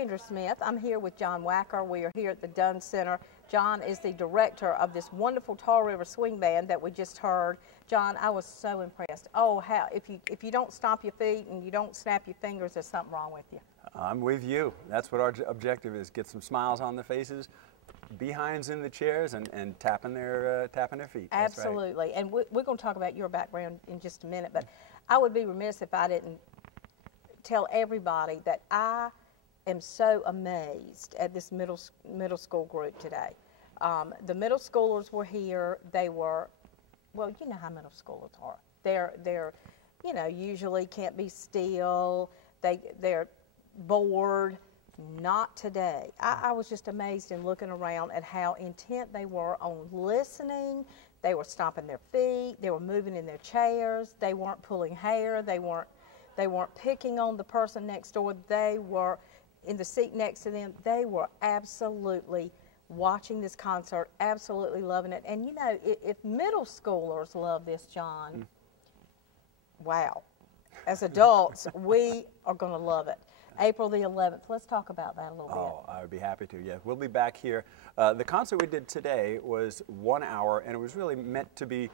Sandra Smith. I'm here with John Wacker. We are here at the Dunn Center. John is the director of this wonderful Tall River Swing Band that we just heard. John, I was so impressed. Oh, how if you don't stomp your feet and you don't snap your fingers, there's something wrong with you. I'm with you. That's what our objective is: get some smiles on the faces, behinds in the chairs, and tapping their feet. Absolutely. Right. And we're going to talk about your background in just a minute, but I would be remiss if I didn't tell everybody that I am so amazed at this middle school group today. The middle schoolers were here. They were, well, you know how middle schoolers are. They're, you know, usually can't be still. They're bored. Not today. I was just amazed in looking around at how intent they were on listening. They were stomping their feet. They were moving in their chairs. They weren't pulling hair. They weren't picking on the person next door. They were in the seat next to them. They were absolutely watching this concert, absolutely loving it. And you know, if middle schoolers love this, John, wow. As adults, we are going to love it. April the 11th. Let's talk about that a little bit. Oh, I would be happy to, yeah. We'll be back here. The concert we did today was 1 hour, and it was really meant to be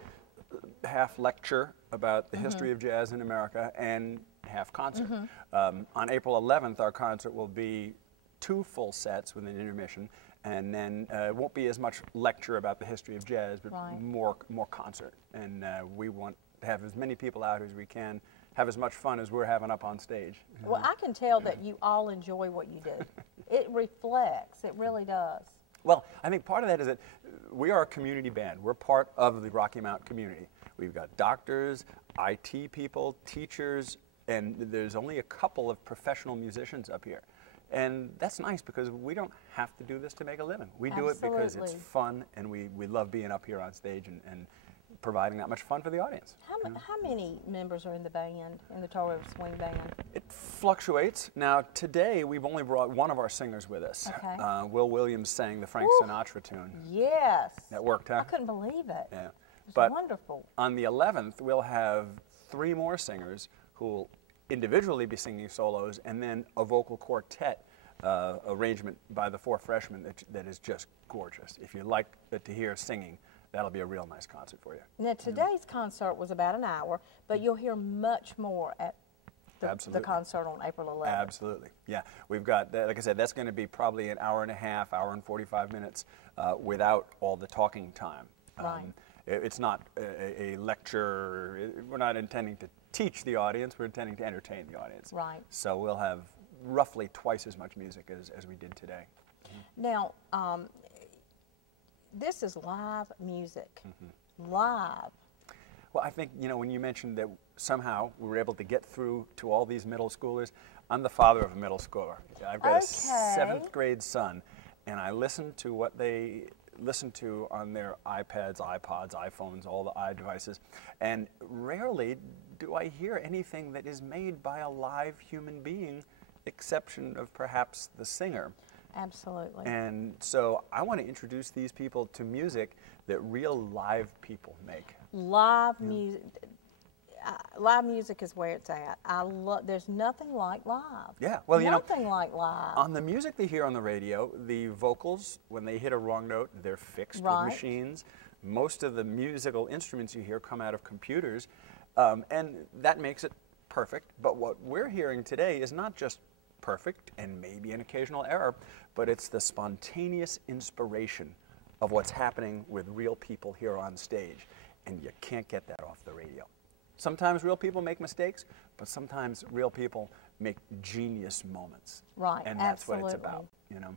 half lecture about the history of jazz in America and half concert. On April 11th, our concert will be 2 full sets with an intermission, and then it won't be as much lecture about the history of jazz, but more concert. And we want to have as many people out as we can, have as much fun as we're having up on stage. Well, I can tell that you all enjoy what you do. It reflects, it really does. Well, I think part of that is that we are a community band. We're part of the Rocky Mount community. We've got doctors, IT people, teachers, and there's only a couple of professional musicians up here. And that's nice because we don't have to do this to make a living. We do it because it's fun, and we love being up here on stage and providing that much fun for the audience. How many members are in the band, in the Tall River Swing Band? It fluctuates. Now, today we've only brought one of our singers with us. Okay. Will Williams sang the Frank Sinatra tune. Yes. That worked, huh? I couldn't believe it. Yeah. It was wonderful. On the 11th, we'll have 3 more singers who will individually be singing solos, and then a vocal quartet arrangement by the 4 freshmen that is just gorgeous. If you like to hear singing, that'll be a real nice concert for you. Now, today's concert was about an hour, but you'll hear much more at the concert on April 11th. Absolutely, yeah. We've got, like I said, that's going to be probably an hour and a half, hour and 45 minutes without all the talking time. Right. It's not a lecture. We're not intending to teach the audience. We're intending to entertain the audience. Right. So we'll have roughly twice as much music as we did today. Now, this is live music. Live. Well, I think, you know, when you mentioned that somehow we were able to get through to all these middle schoolers, I'm the father of a middle schooler. I've got a 7th grade son, and I listen to what they listen to on their iPads, iPods, iPhones, all the iDevices, and rarely do I hear anything that is made by a live human being, exception of perhaps the singer. Absolutely. And so I want to introduce these people to music that real live people make. Live music. Live music is where it's at. There's nothing like live. Yeah, well, you know, nothing like live. On the music they hear on the radio, the vocals, when they hit a wrong note, they're fixed with machines. Most of the musical instruments you hear come out of computers, and that makes it perfect. But what we're hearing today is not just perfect and maybe an occasional error, but it's the spontaneous inspiration of what's happening with real people here on stage, and you can't get that off the radio. Sometimes real people make mistakes, but sometimes real people make genius moments. Right, and that's what it's about, you know.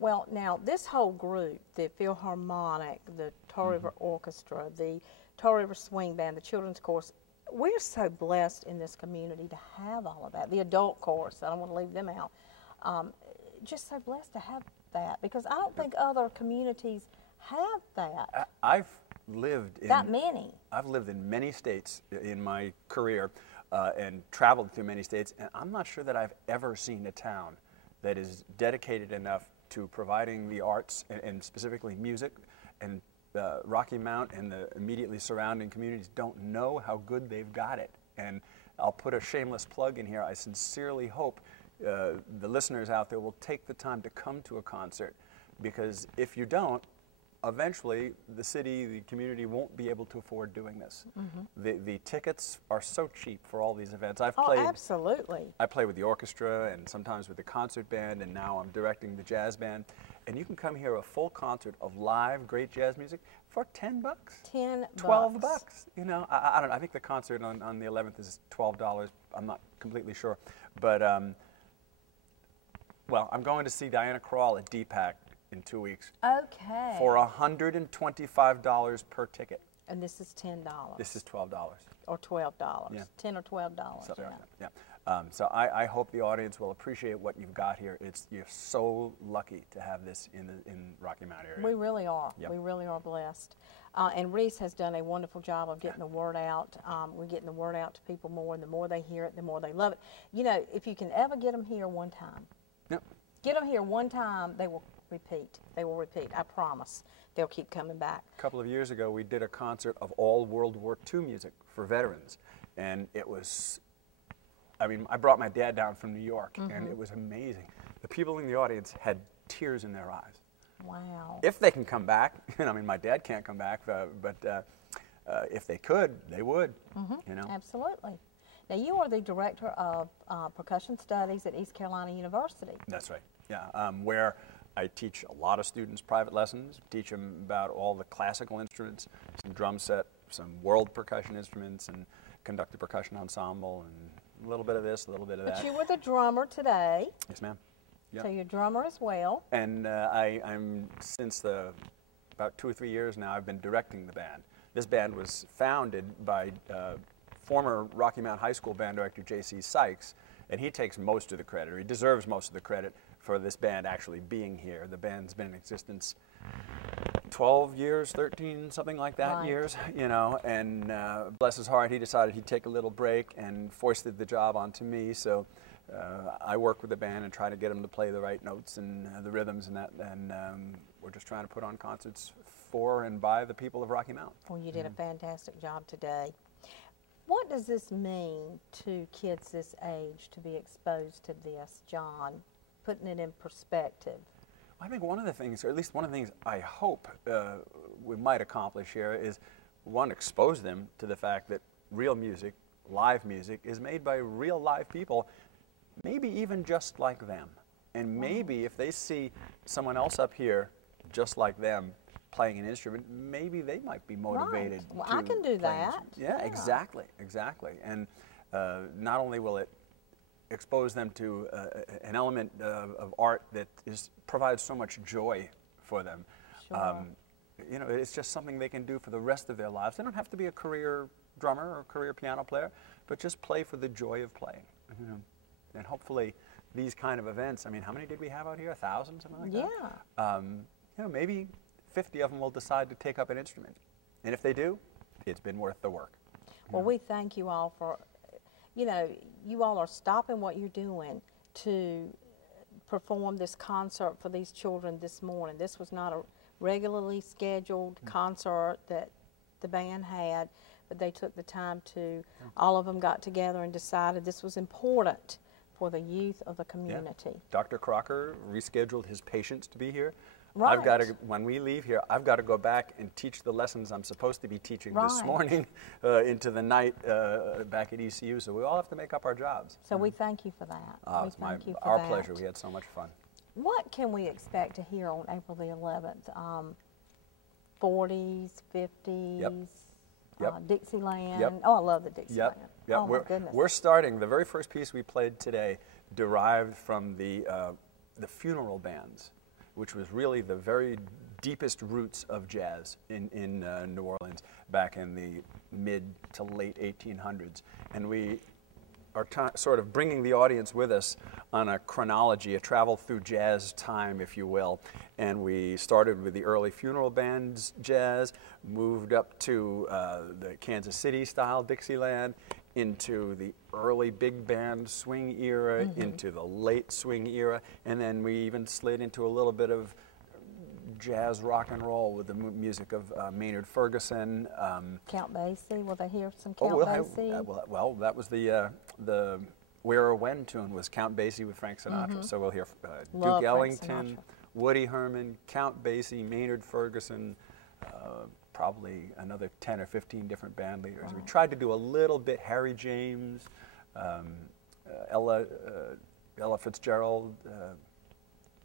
Well, now this whole group, the Philharmonic, the Tall River Orchestra, the Tall River Swing Band, the Children's Chorus, we're so blessed in this community to have all of that. The adult chorus, I don't want to leave them out. Just so blessed to have that, because I don't think other communities have that. I've lived in that many. I've lived in many states in my career and traveled through many states, and I'm not sure that I've ever seen a town that is dedicated enough to providing the arts and specifically music, and Rocky Mount and the immediately surrounding communities don't know how good they've got it. And I'll put a shameless plug in here. I sincerely hope the listeners out there will take the time to come to a concert, because if you don't, eventually the city, the community won't be able to afford doing this. The tickets are so cheap for all these events. I've played. Absolutely. I play with the orchestra and sometimes with the concert band, and now I'm directing the jazz band. And you can come hear a full concert of live great jazz music for $10. 10 $12. You know, I don't know. I think the concert on the 11th is $12. I'm not completely sure, but well, I'm going to see Diana Krall at DPAC in 2 weeks. Okay. For $125 per ticket. And this is $10. This is $12. Or $12. Yeah. $10 or $12. Something like that. Yeah. So I hope the audience will appreciate what you've got here. You're so lucky to have this in Rocky Mount area. We really are. Yep. We really are blessed. And Reese has done a wonderful job of getting the word out. We're getting the word out to people more, and the more they hear it, the more they love it. You know, if you can ever get them here one time, Yep. get them here one time, they will repeat. They will repeat. I promise. They'll keep coming back. A couple of years ago, we did a concert of all World War II music for veterans, and it was, I mean, I brought my dad down from New York, and it was amazing. The people in the audience had tears in their eyes. Wow. If they can come back, you know, I mean, my dad can't come back, but if they could, they would, you know. Absolutely. Now, you are the director of percussion studies at East Carolina University. That's right, yeah, where I teach a lot of students private lessons, teach them about all the classical instruments, some drum set, some world percussion instruments, and conduct a percussion ensemble, and a little bit of this, a little bit of that. But you were the drummer today. Yes, ma'am. Yep. So you're a drummer as well. And I'm, since about 2 or 3 years now, I've been directing the band. This band was founded by former Rocky Mount High School band director J.C. Sykes, and he takes most of the credit, or he deserves most of the credit for this band actually being here. The band's been in existence 12 years, 13, something like that years, you know, and bless his heart, he decided he'd take a little break and foisted the job onto me. So I work with the band and try to get them to play the right notes and the rhythms and that, and we're just trying to put on concerts for and by the people of Rocky Mount. Well, you did a fantastic job today. What does this mean to kids this age to be exposed to this, John? Putting it in perspective. I think one of the things, or at least one of the things I hope we might accomplish here is, one, expose them to the fact that real music, live music, is made by real live people, maybe even just like them. And maybe if they see someone else up here just like them playing an instrument, maybe they might be motivated. Well, I can do that. Yeah, exactly, exactly. And not only will it expose them to an element of art that provides so much joy for them. Sure. You know, it's just something they can do for the rest of their lives. They don't have to be a career drummer or a career piano player, but just play for the joy of playing. You know? And hopefully these kind of events, I mean, how many did we have out here? 1,000, something like that? Yeah. You know, maybe 50 of them will decide to take up an instrument. And if they do, it's been worth the work. Well, we thank you all for, you know, you all are stopping what you're doing to perform this concert for these children this morning. This was not a regularly scheduled concert that the band had, but they took the time to, all of them got together and decided this was important for the youth of the community. Yeah. Dr. Crocker rescheduled his patients to be here. Right. I've got to, when we leave here, I've got to go back and teach the lessons I'm supposed to be teaching this morning into the night back at ECU. So we all have to make up our jobs. So we thank you for that. It's our pleasure. We had so much fun. What can we expect to hear on April the 11th? 40s, 50s, Dixieland. Yep. Oh, I love the Dixieland. Yep. Oh, my goodness. We're starting, the very first piece we played today derived from the funeral bands, which was really the very deepest roots of jazz in New Orleans back in the mid to late 1800s. And we are sort of bringing the audience with us on a chronology, a travel through jazz time, if you will. And we started with the early funeral bands jazz, moved up to the Kansas City style Dixieland, into the early big band swing era, into the late swing era, and then we even slid into a little bit of jazz rock and roll with the music of Maynard Ferguson. Count Basie, will they hear some Count Basie? Well, that was the Where or When tune was Count Basie with Frank Sinatra. So we'll hear Love Duke Frank Ellington, Sinatra. Woody Herman, Count Basie, Maynard Ferguson, probably another 10 or 15 different band leaders. We tried to do a little bit Harry James, Ella Fitzgerald, a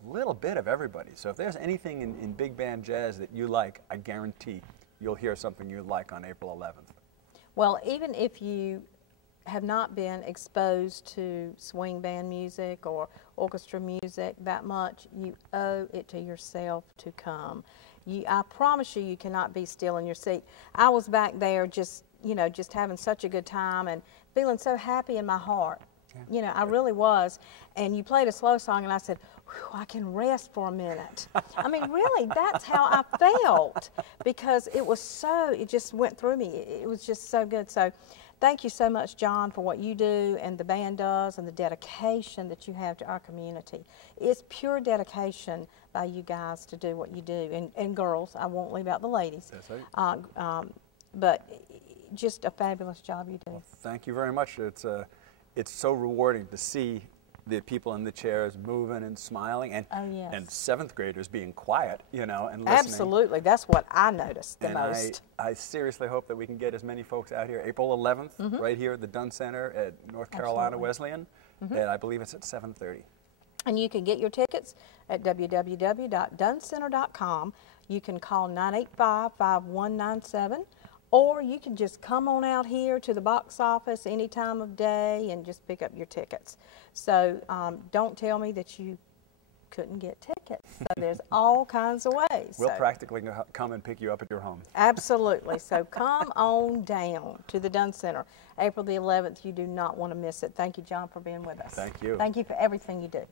little bit of everybody. So if there's anything in big band jazz that you like, I guarantee you'll hear something you like on April 11th. Well, even if you have not been exposed to swing band music or orchestra music that much, you owe it to yourself to come. I promise you, you cannot be still in your seat. I was back there just having such a good time and feeling so happy in my heart. Yeah. I really was. And you played a slow song, and I said, I can rest for a minute. I mean, really, that's how I felt, because it just went through me. It was just so good. So thank you so much, John, for what you do and the band does and the dedication that you have to our community. It's pure dedication by you guys to do what you do. And girls, I won't leave out the ladies. That's right. But just a fabulous job you do. Well, thank you very much. It's so rewarding to see the people in the chairs moving and smiling, and and seventh graders being quiet, and listening. Absolutely, that's what I noticed the most. I seriously hope that we can get as many folks out here April 11th, right here at the Dunn Center at North Carolina Wesleyan, and I believe it's at 7:30. And you can get your tickets at www.dunncenter.com. You can call 985-5197. Or you can just come on out here to the box office any time of day and just pick up your tickets. So don't tell me that you couldn't get tickets. So there's all kinds of ways. We'll practically come and pick you up at your home. Absolutely. So come on down to the Dunn Center. April the 11th, you do not want to miss it. Thank you, John, for being with us. Thank you. Thank you for everything you do.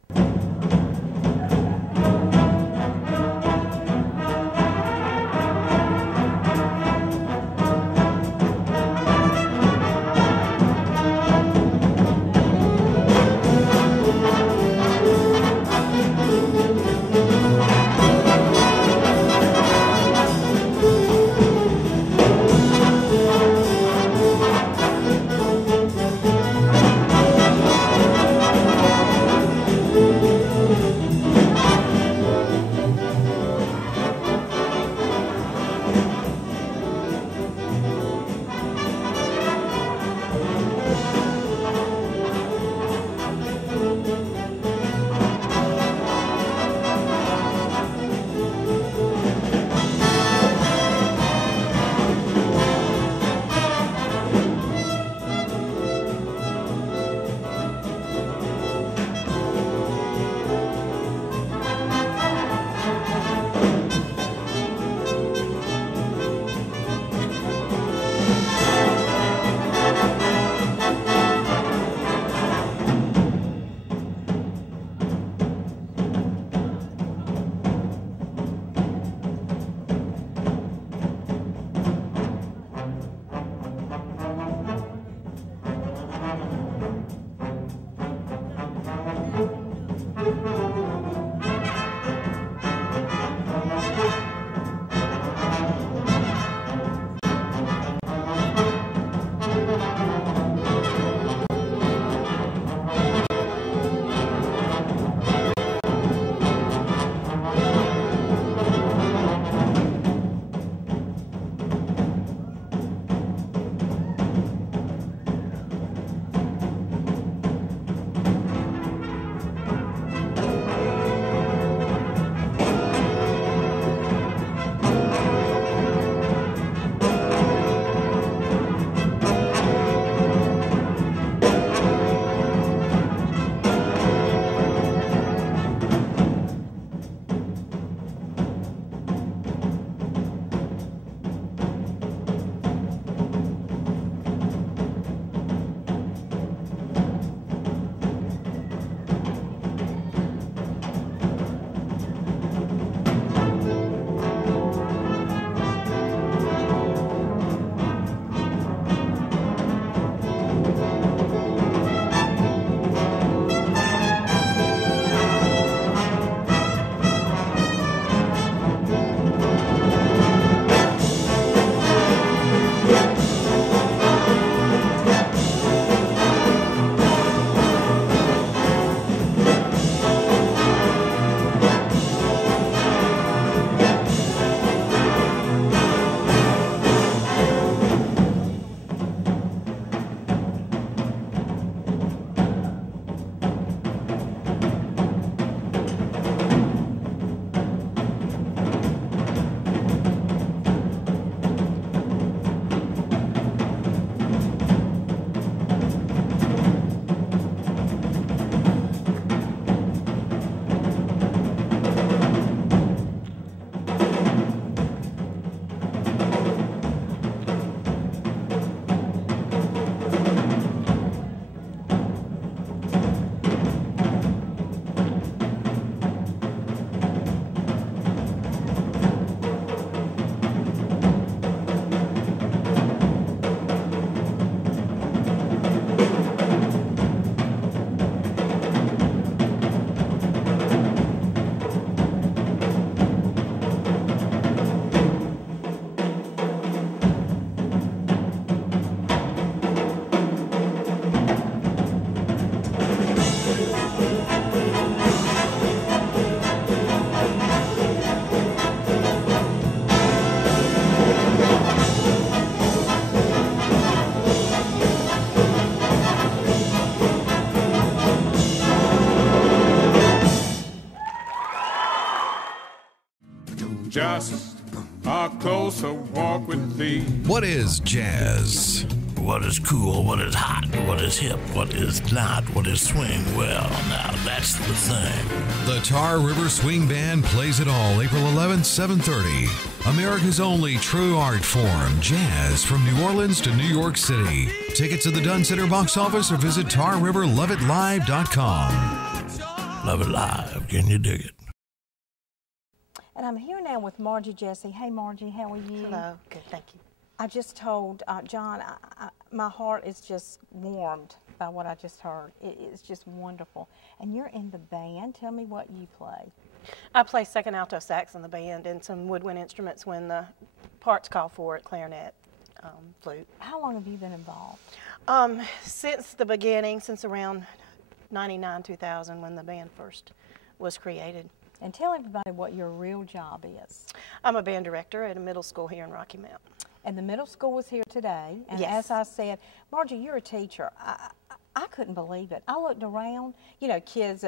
Just a closer walk with thee. What is jazz? What is cool, what is hot, what is hip, what is not, what is swing? Well, now that's the thing. The Tar River Swing Band plays it all April 11th, 7:30. America's only true art form, jazz from New Orleans to New York City. Tickets at the Dunn Center box office or visit tarriverlovitlive.com. Love it live. Can you dig it? And I'm here now with Margie Jesse. Hey, Margie, how are you? Hello. Good, thank you. I just told John, my heart is just warmed by what I just heard. It's just wonderful. And you're in the band. Tell me what you play. I play second alto sax in the band and some woodwind instruments when the parts call for it, clarinet, flute. How long have you been involved? Since the beginning, since around 99, 2000, when the band first was created. And tell everybody what your real job is. I'm a band director at a middle school here in Rocky Mount. And the middle school was here today. And yes. As I said, Margie, you're a teacher. I couldn't believe it. I looked around, you know, kids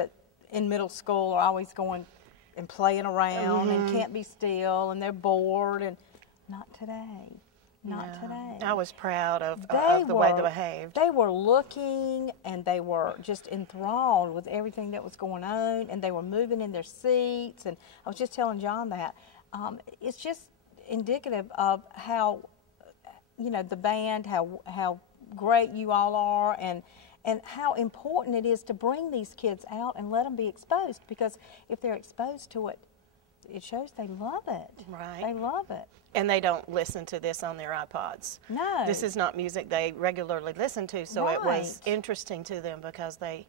in middle school are always going and playing around and can't be still and they're bored, and not today. Not today. I was proud of the way they behaved. They were looking and they were just enthralled with everything that was going on, and they were moving in their seats. And I was just telling John that. It's just indicative of how, you know, the band, how great you all are, and how important it is to bring these kids out and let them be exposed, because if they're exposed to it, it shows they love it. Right. They love it. And they don't listen to this on their iPods. No. This is not music they regularly listen to, so it was interesting to them because they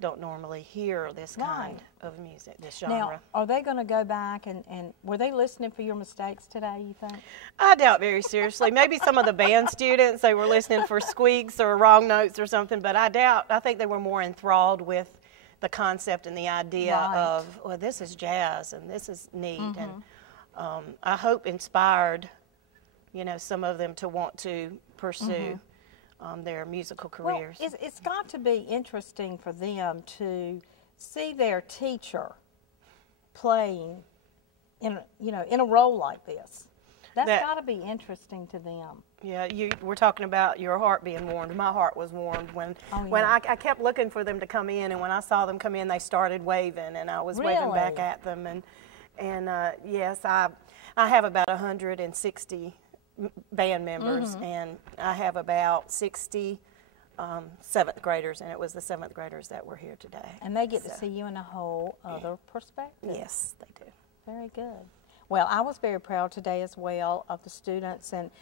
don't normally hear this kind of music, this genre. Now, are they going to go back and were they listening for your mistakes today, you think? I doubt very seriously. Maybe some of the band students, they were listening for squeaks or wrong notes or something, but I think they were more enthralled with the concept and the idea of, well, this is jazz and this is neat. And I hope inspired, you know, some of them to want to pursue their musical careers. Well, it's got to be interesting for them to see their teacher playing in a role like this. That's got to be interesting to them. Yeah, we're talking about your heart being warmed. My heart was warmed when I kept looking for them to come in, and when I saw them come in, they started waving, and I was waving back at them. And yes, I have about 160 band members, and I have about 60 7th graders, and it was the 7th graders that were here today. And they get to see you in a whole other perspective. Yes, they do. Very good. Well, I was very proud today as well of the students, and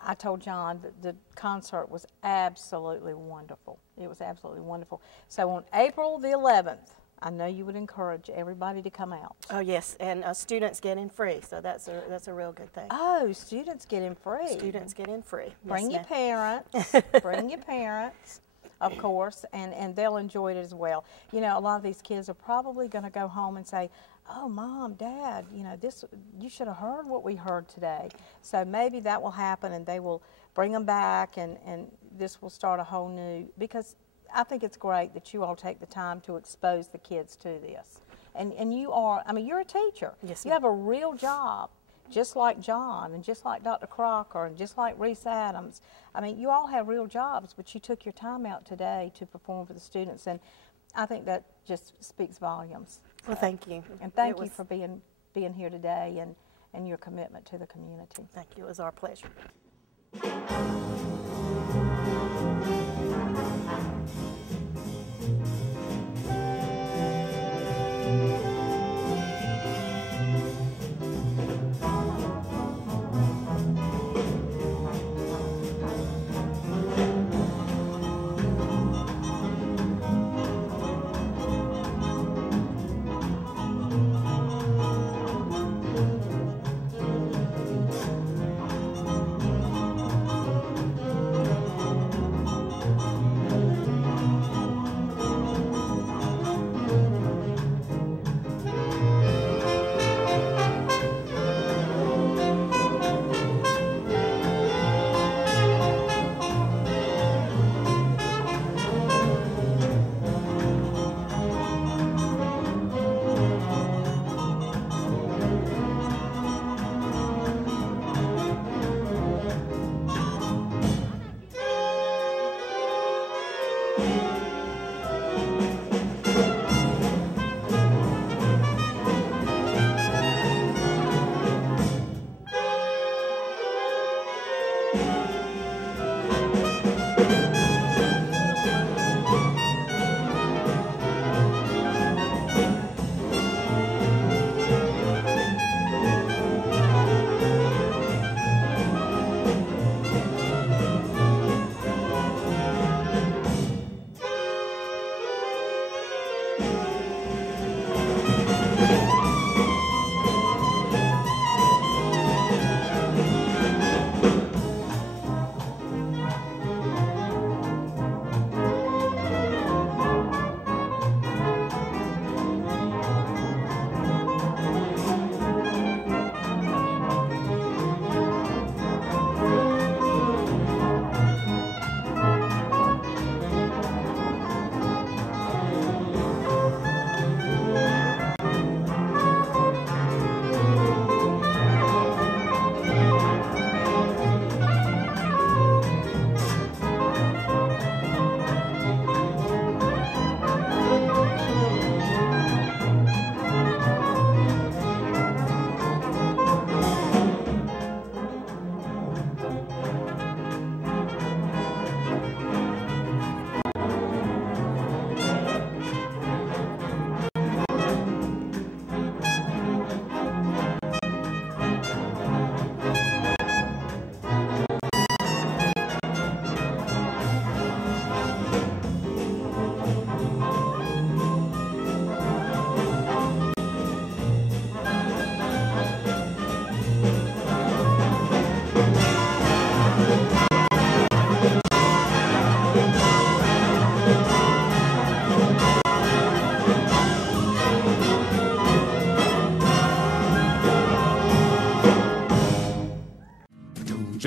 I told John that the concert was absolutely wonderful. It was absolutely wonderful. So on April the 11th, I know you would encourage everybody to come out. Oh yes, and students get in free, so that's a real good thing. Oh, students get in free. Students get in free. Bring your parents. Bring your parents, of course, and they'll enjoy it as well. You know, a lot of these kids are probably going to go home and say, "Oh, Mom, Dad, you know, you should have heard what we heard today." So maybe that will happen, and they will bring them back, and this will start a whole new, because I think it's great that you all take the time to expose the kids to this. And you are, I mean, you're a teacher. Yes, you have a real job, just like John, and just like Dr. Crocker, and just like Reese Adams. I mean, you all have real jobs, but you took your time out today to perform for the students, and I think that just speaks volumes. Well, thank you. And thank you for being here today and your commitment to the community. Thank you. It was our pleasure.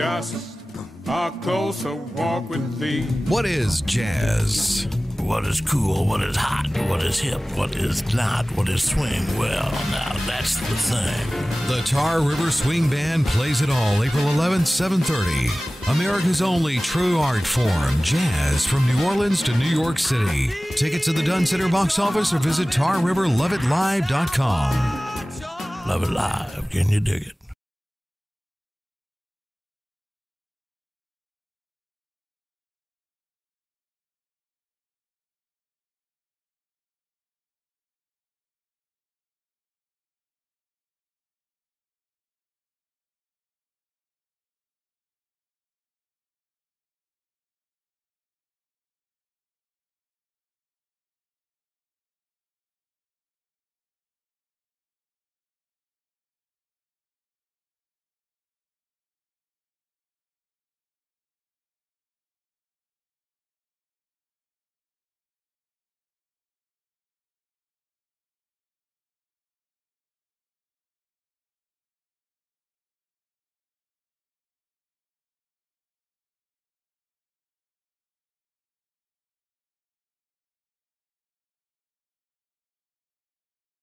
just a closer walk with thee. What is jazz? What is cool, what is hot, what is hip, what is not, what is swing? Well, now that's the thing. The Tar River Swing Band plays it all April 11th, 7:30. America's only true art form, jazz from New Orleans to New York City. Tickets at the Dunn Center box office or visit tarriverloveitlive.com. Love it live. Can you dig it?